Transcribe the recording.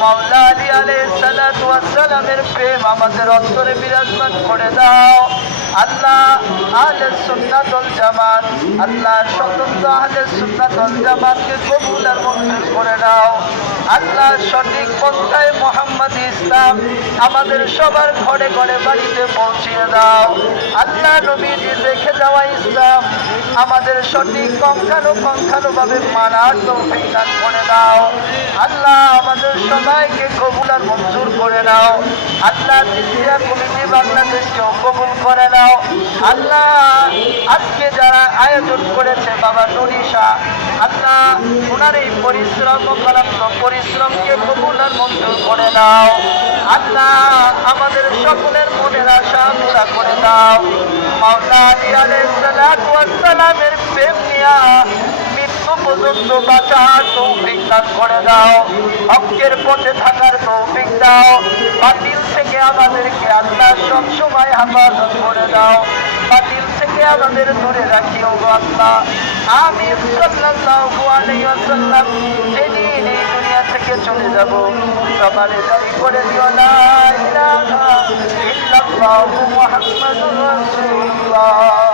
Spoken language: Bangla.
মাওলা আলী আলাইহিস সালাতু ওয়াস সালামের প্রেম আমাদের অন্তরে বিরাজমান করে দাও। আল্লাহ আহলে সুন্নাত ওয়াল জামাত, আল্লাহ স্বতন্ত্র আহলে সুন্নাত ওয়াল জামাতকে কবুল আর মঞ্জুর করে নাও। আল্লাহ সঠিক পন্থায় মুহাম্মাদি ইসলাম আমাদের সবার ঘরে ঘরে বাড়িতে পৌঁছিয়ে দাও। আল্লাহ নবীজি রেখে যাওয়া ইসলাম আমাদের সঠিক পঙ্খানুভাবে মানার তৌফিক দান করে দাও। আল্লাহ আমাদের সবাইকে কবুল আর মঞ্জুর করে নাও। আল্লাহ তিনটা কমিটি বাংলাদেশকেও কবুল করে নাও। আল্লাহ আজকে যারা আয়োজন করেছে বাবা নুরিশা, আল্লাহ ওনার এই পরিশ্রম করাত্ম পরিশ্রমকে কবুল আর মঞ্জুর করে নাও। আল্লাহ আমাদের সকলের মনের আশা পুরা করে দাও। মাওলা আলী আলাইহিস সালাতু ওয়াস সালামের প্রেম নিয়া মৃত্যু পর্যন্ত বাঁচার তৌফিক দান করে দাও। হকের পথে থাকার তৌফিক দাও। বাতিল থেকে আমাদেরকে আল্লাহ সবসময় হেফাজত করে দাও। বাতিল থেকে আমাদের দূরে রাখিও গো আল্লাহ। আমিন সাল্লাল্লাহু আলাইহি ওয়াসাল্লাম যেদিন এই দুনিয়া থেকে চলে যাব সবারে দাবি করে দিও লা ইলাহা ইল্লাল্লাহু মুহাম্মাদুর রাসূলুল্লাহ।